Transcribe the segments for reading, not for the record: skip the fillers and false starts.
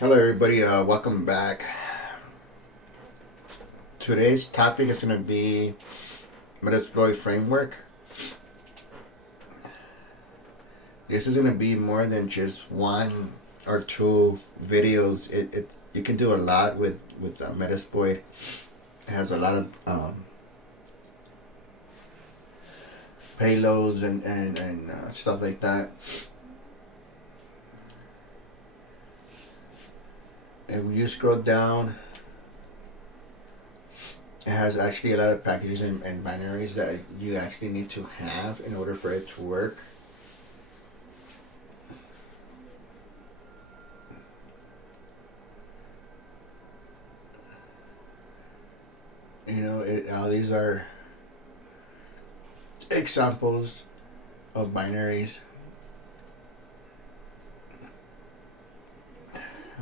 Hello everybody, welcome back. Today's topic is going to be Metasploit framework. This is going to be more than just one or two videos. You can do a lot with Metasploit. It has a lot of payloads and stuff like that. If you scroll down, it has actually a lot of packages and binaries that you actually need to have in order for it to work. You know, these are examples of binaries.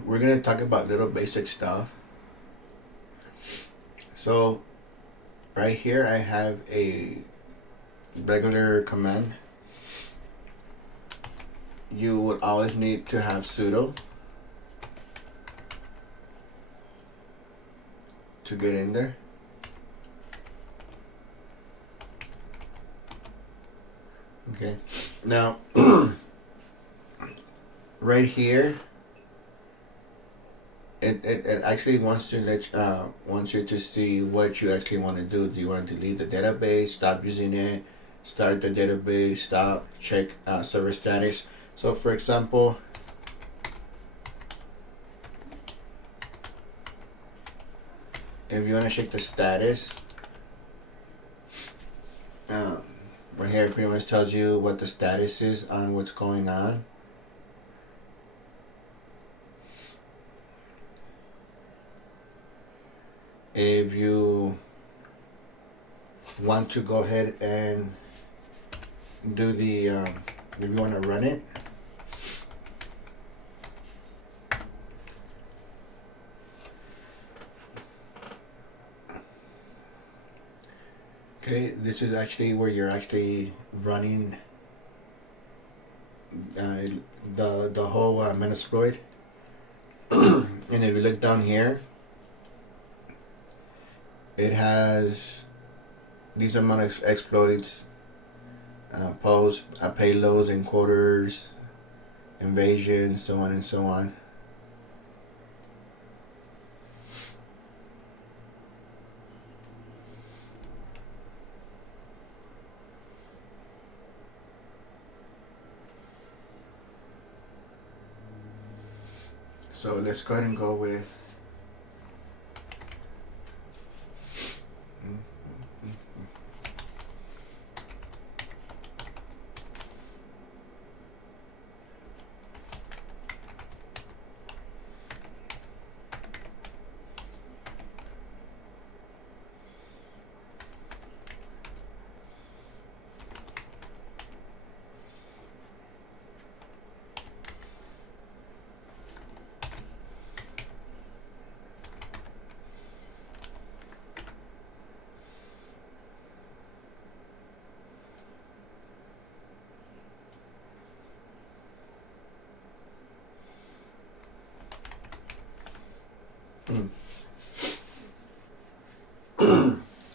We're going to talk about little basic stuff. So right here I have a regular command. You would always need to have sudo to get in there. Okay, now right here it actually wants to wants you to see what you actually want to do. Do you want to delete the database, stop using it, start the database, stop, check server status? So for example, if you want to check the status, right here it pretty much tells you what the status is on what's going on. If you want to go ahead and do the if you want to run it, okay, this is actually where you're actually running the whole Metasploit. And if you look down here, it has these amount of exploits, posts, payloads, encoders, invasions, so on and so on. So let's go ahead and go with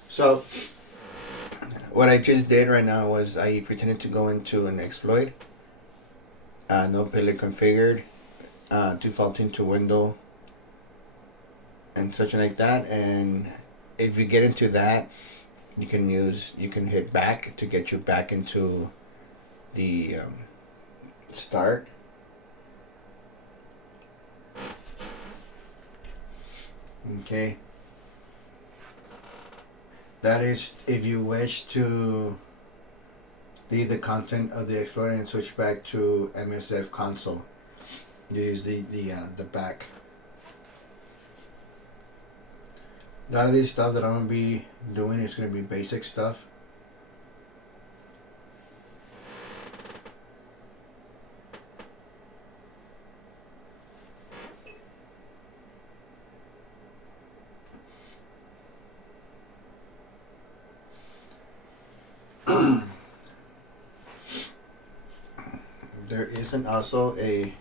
so what I just did right now was I pretended to go into an exploit, no payload configured, defaulting to window and such like that. And if you get into that, you can hit back to get you back into the start. Okay, that is if you wish to leave the content of the exploit and switch back to MSF console. You use the back. A lot of these stuff that I'm gonna be doing is gonna be basic stuff. There isn't also a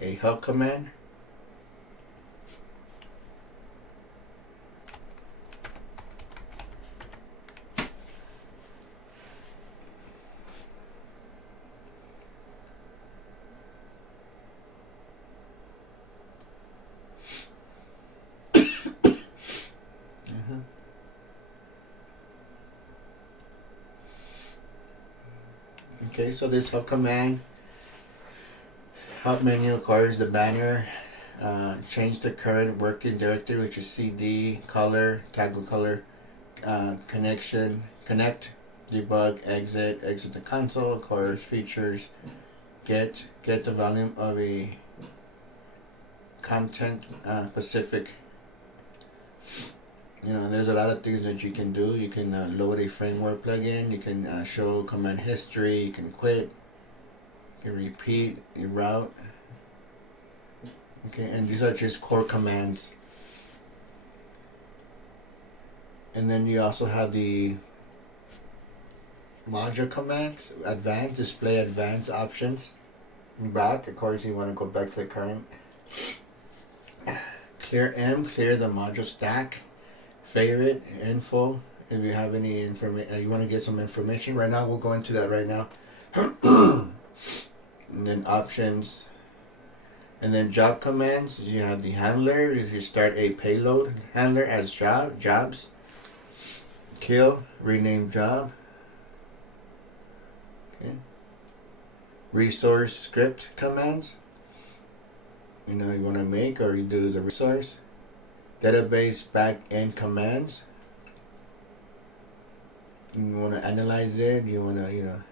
a help command. Okay, so this help command, help menu acquires the banner, change the current working directory, which is CD, color, toggle color, connect, debug, exit the console, acquires features, get the volume of a content specific. There's a lot of things that you can do. You can load a framework plugin. You can show command history. You can quit. You can repeat your route. Okay, and these are just core commands. And then you also have the module commands, advanced, display advanced options. Back, of course, you want to go back to the current. Clear the module stack. Favorite, info, if you have any information, you want to get some information. Right now, we'll go into that right now. And then options. And then job commands, you have the handler. If you start a payload handler as jobs. Kill, rename job. Okay. Resource script commands. You want to make or you do the resource. Database back-end commands. You want to analyze it. You want to,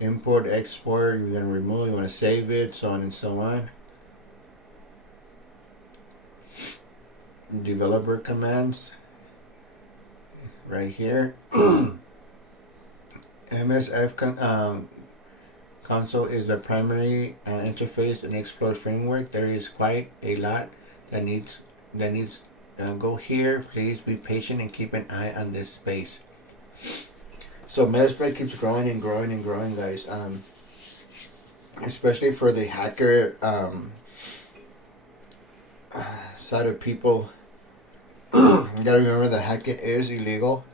import, export. You're going to remove. You want to save it, so on and so on. Developer commands. Right here. MSF console is the primary interface and exploit framework. There is quite a lot that needs go here. Please be patient and keep an eye on this space. So Metasploit keeps growing and growing and growing, guys. Especially for the hacker side of people. You gotta remember that hacking is illegal,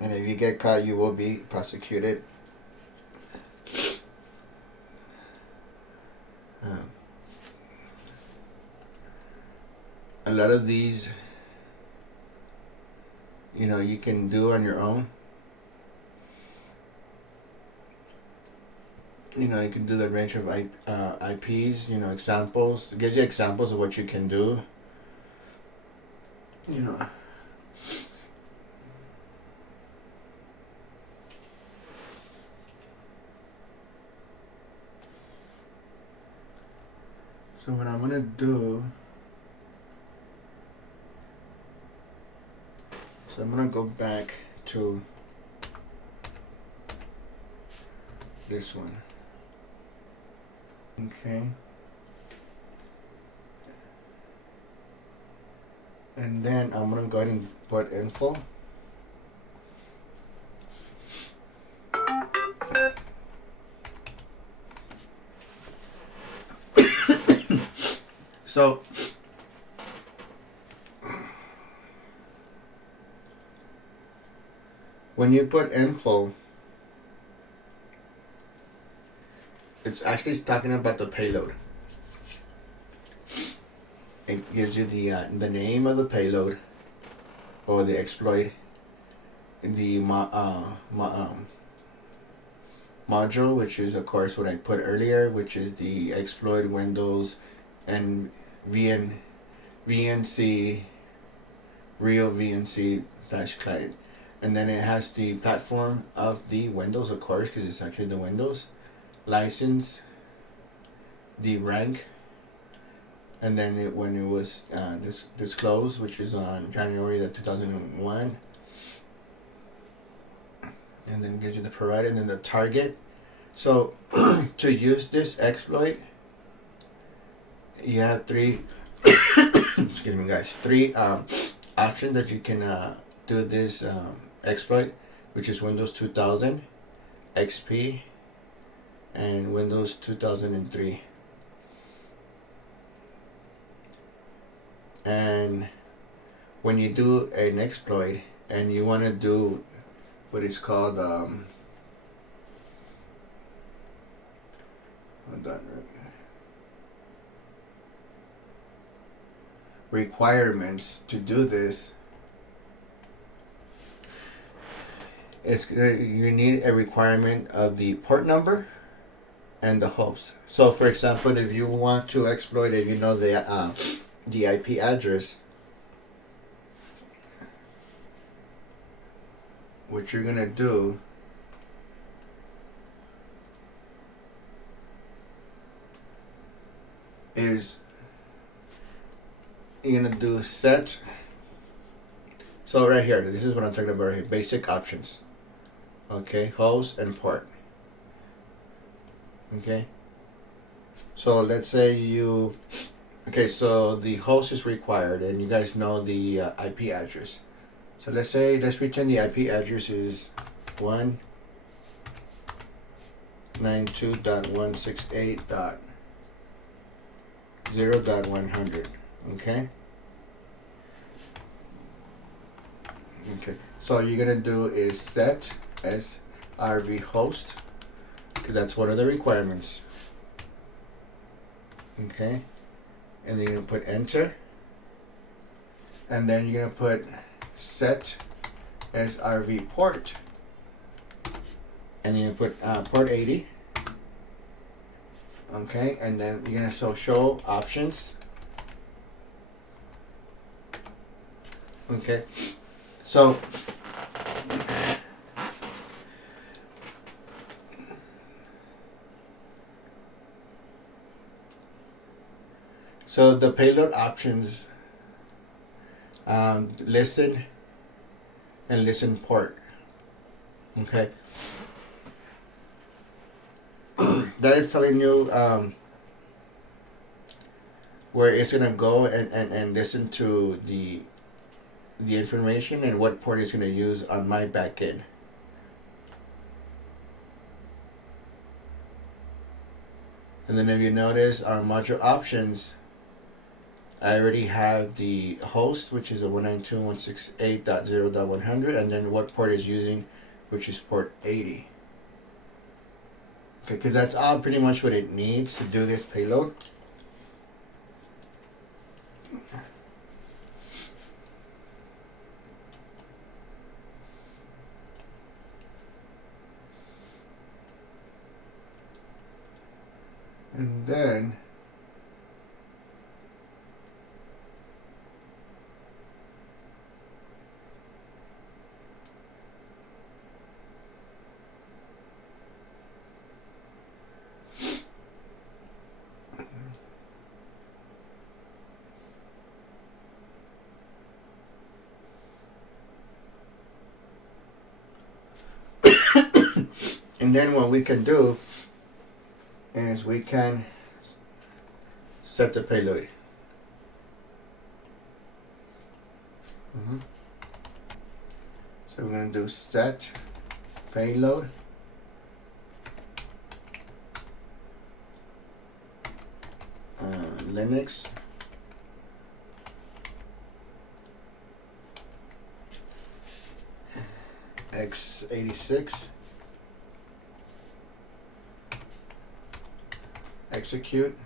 and if you get caught, you will be prosecuted. A lot of these, you can do on your own. You can do the range of IPs, examples. It gives you examples of what you can do. So what I'm going to do, I'm going to go back to this one. Okay. And then I'm going to go ahead and put info. So when you put info, it's actually talking about the payload. It gives you the name of the payload or the exploit, the module, which is of course what I put earlier, which is the exploit Windows and VNC, real VNC / client. And then it has the platform of the Windows, of course, because it's actually the Windows. License, the rank, and then when it was disclosed, which is on January 2001. And then gives you the provider, and then the target. So to use this exploit, you have three excuse me, guys, three options that you can do this exploit, which is Windows 2000, XP, and Windows 2003. And when you do an exploit and you want to do what is called hold on, requirements to do this, you need a requirement of the port number and the host. So for example, if you want to exploit it, you know the IP address, what you're gonna do is you're gonna do set. So right here, this is what I'm talking about right here, basic options. Okay, host and port. Okay, so let's say you, okay, so the host is required and you guys know the IP address. So let's pretend the IP address is 192.168.0.100. Okay. Okay. So all you're gonna do is set srv host, because that's one of the requirements. Okay. And then you're gonna put enter. And then you're gonna put set srv port, and you're gonna put port 80. Okay, and then you're gonna show options. Okay, so the payload options, listen and listen port. Okay, that is telling you where it's gonna go and listen to the information and what port it's gonna use on my backend. And then if you notice our module options, I already have the host, which is a 192.168.0.100, and then what port is using, which is port 80. Okay, because that's all pretty much what it needs to do this payload. And then what we can do is we can set the payload. So we're going to do set payload. Linux x86 execute.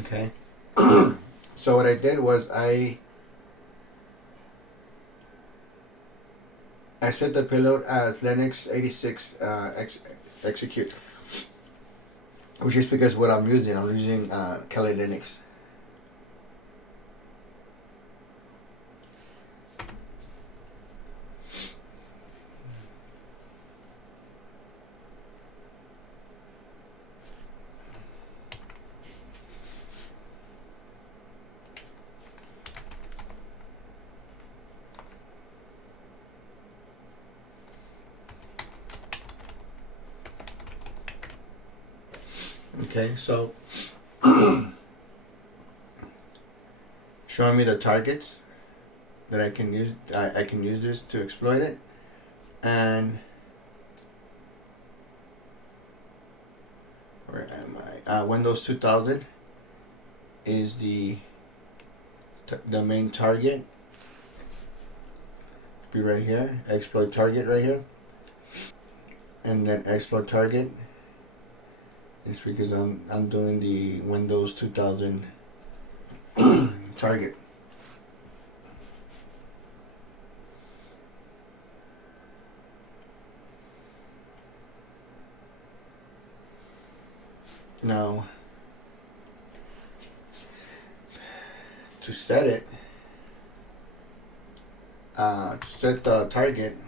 Okay. So what I did was I set the payload as Linux 86 execute, which is because what I'm using Kali Linux. Okay, so showing me the targets that I can use. I can use this to exploit it, and where am I? Windows 2000 is the main target. Be right here, exploit target right here, and then exploit target is because I'm doing the Windows 2000 target. Now, to set it, to set the target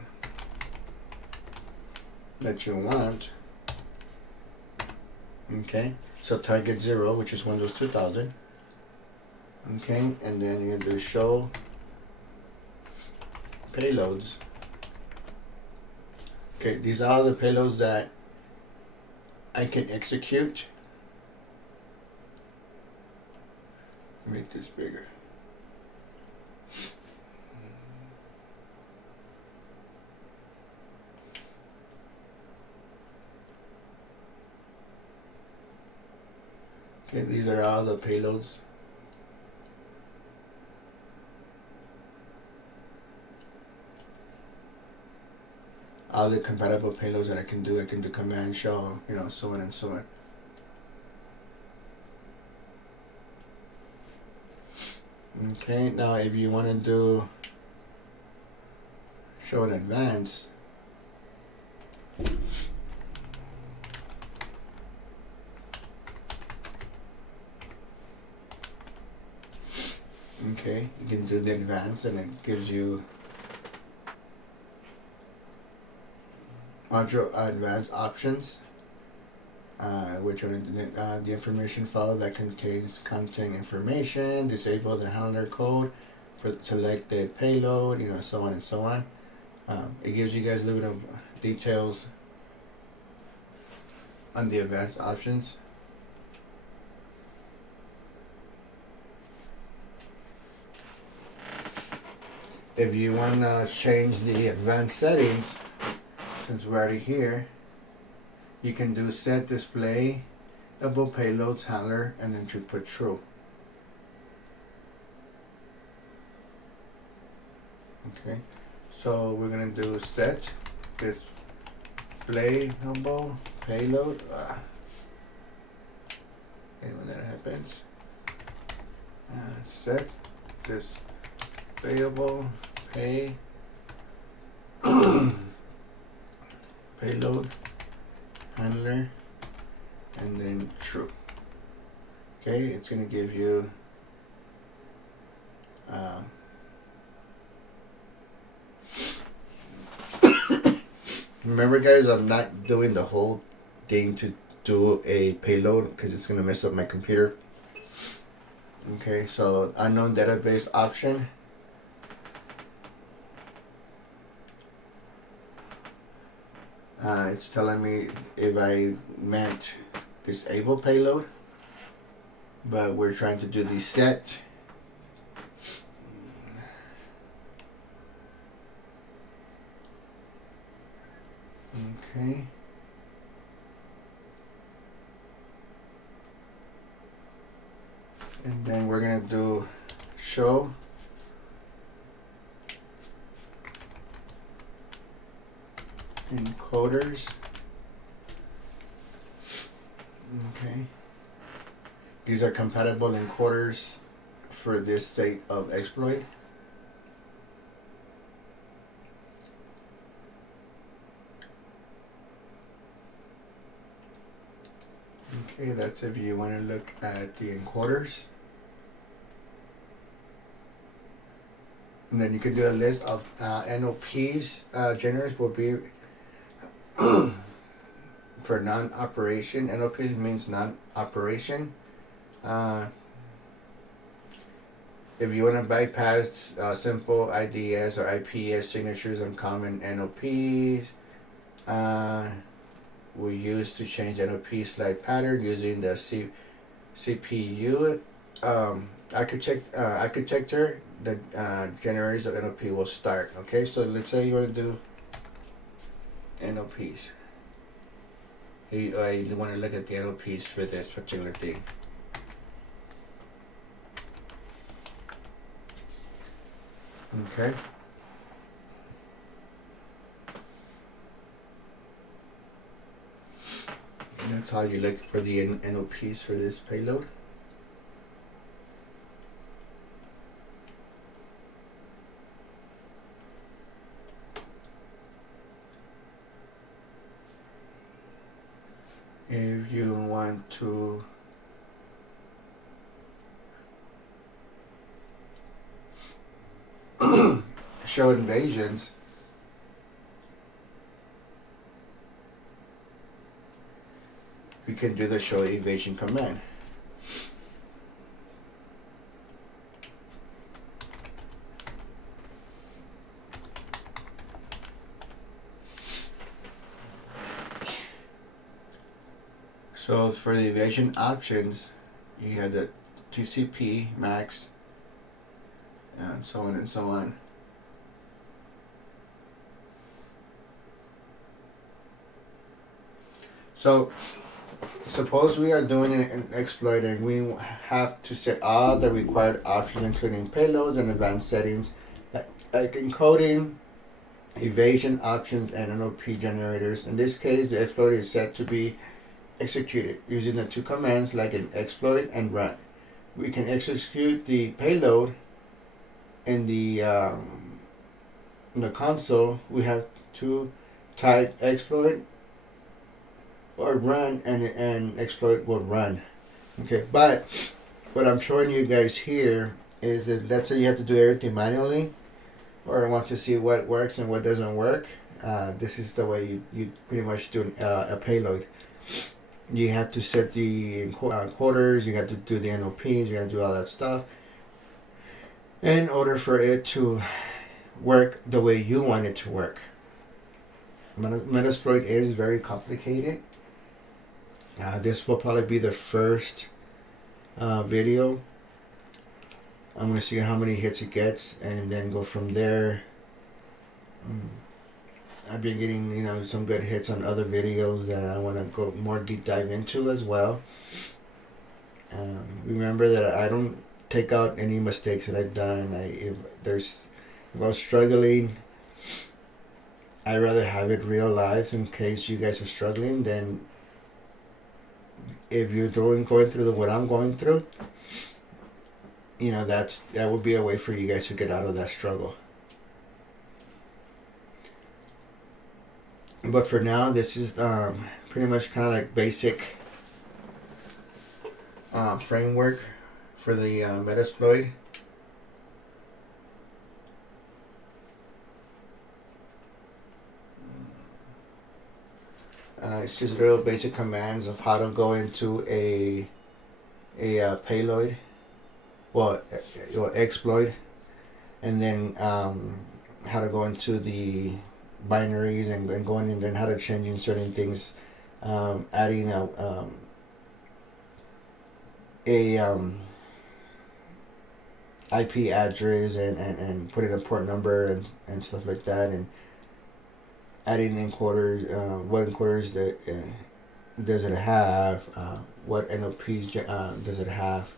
that you want, okay, so target 0, which is Windows 2000, okay, and then you do show payloads. Okay, these are the payloads that I can execute. Make this bigger. Okay, these are all the payloads. All the compatible payloads that I can do command show, so on and so on. Okay, now if you want to do show in advance, okay, you can do the advance and it gives you module advanced options, which are the information file that contains content information, disable the handler code for selected payload, so on and so on. It gives you guys a little bit of details on the advanced options. If you want to change the advanced settings, since we're already here, you can do set display double payloads handler and then to put true. Okay, so we're gonna do set display double payload. And when that happens, set displayable payload handler and then true. Okay, it's gonna give you remember guys, I'm not doing the whole thing to do a payload because it's gonna mess up my computer. Okay, so unknown database option. It's telling me if I meant disable payload, but we're trying to do the set. Okay. And then we're gonna do show encoders. Okay. These are compatible encoders for this state of exploit. Okay, that's if you want to look at the encoders. And then you can do a list of NOPs. Generators will be for non-operation. NOP means non-operation. If you want to bypass simple IDS or IPS signatures on common NOPs, we use to change NOP slide pattern using the CPU architecture. The generators of NOP will start. Okay, so let's say you want to do NOPs. I want to look at the NOPs for this particular thing. Okay. And that's how you look for the NOPs for this payload. If you want to show invasions, we can do the show evasion command. So for the evasion options, you have the TCP max, and so on and so on. So suppose we are doing an exploit and we have to set all the required options, including payloads and advanced settings like encoding, evasion options, and NOP generators. In this case, the exploit is set to be executed using the two commands like an exploit and run. We can execute the payload in the console. We have to type exploit or run, and exploit will run. Okay, but what I'm showing you guys here is that let's say you have to do everything manually, or want to see what works and what doesn't work. This is the way you pretty much do a payload. You have to set the encoders, you have to do the NOPs, you have to do all that stuff in order for it to work the way you want it to work. Metasploit is very complicated. This will probably be the first video. I'm going to see how many hits it gets and then go from there. I've been getting, some good hits on other videos that I want to go more deep dive into as well. Remember that I don't take out any mistakes that I've done. If I was struggling, I'd rather have it real live in case you guys are struggling. Then if you're going through what I'm going through, that would be a way for you guys to get out of that struggle. But for now, this is pretty much kind of like basic framework for the Metasploit. It's just real basic commands of how to go into a payload, exploit, and then how to go into the binaries and going in there and how to change in certain things, adding a IP address and putting a port number and stuff like that, and adding encoders, what encoders does it have, what NOPs does it have,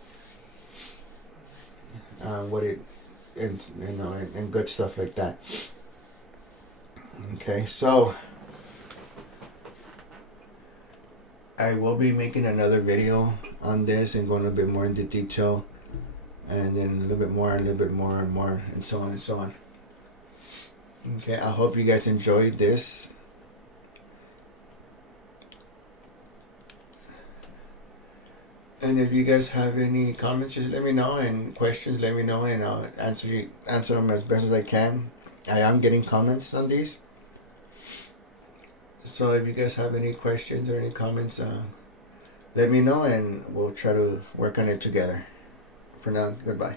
what it, and good stuff like that. Okay, so I will be making another video on this and going a bit more into detail, and then a little bit more, and more, and so on and so on. Okay, I hope you guys enjoyed this. And if you guys have any comments, just let me know, and questions, let me know, and I'll answer them as best as I can. I am getting comments on these. So if you guys have any questions or any comments, let me know, and we'll try to work on it together. For now, goodbye.